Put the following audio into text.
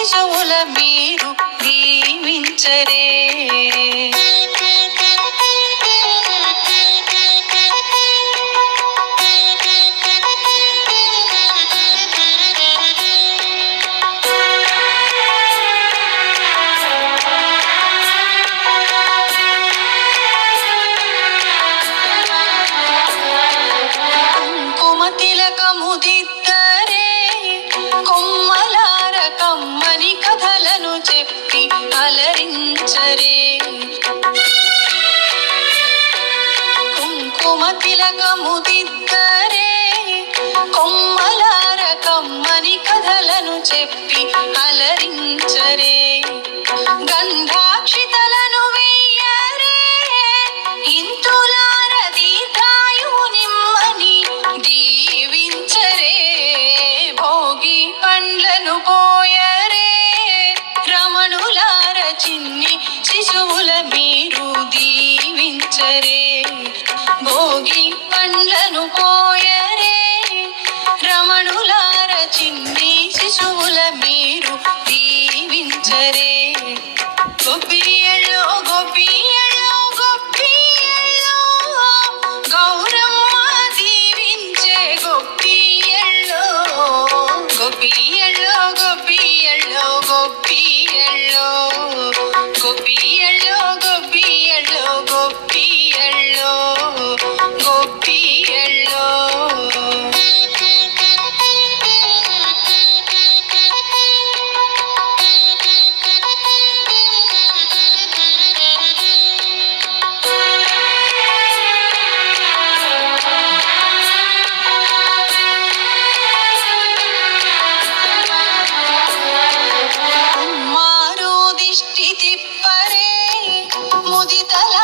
శిశువుల మీరు దీవించరే. చెప్పి అలరించరే. కుంకుమ తిలకము దిద్దరే, కొమ్మలార కమ్మని కథలను చెప్పి అలరించరే. గంధాక్షితలను వెయ్యరే, ఇంతులార దీర్ఘాయువు నిమ్మని దీవించరే. భోగి పండ్లను పోయరే, రమణులార చిన్ని శిశువుల మీరు దీవించరే. భోగి పండ్లను పోయరే, రమణులార చిన్ని శిశువుల మీరు దీవించరే. గోపియల్లో గోపియల్లో గోపియల్లో గౌరమ్మ దీవించే గోపియల్లో. గోపియల్లో గోపియల్లో గోపియల్లో గోపియల్లో గోపియల్లో గోపియల్లో గోపియల్లో. ముదితల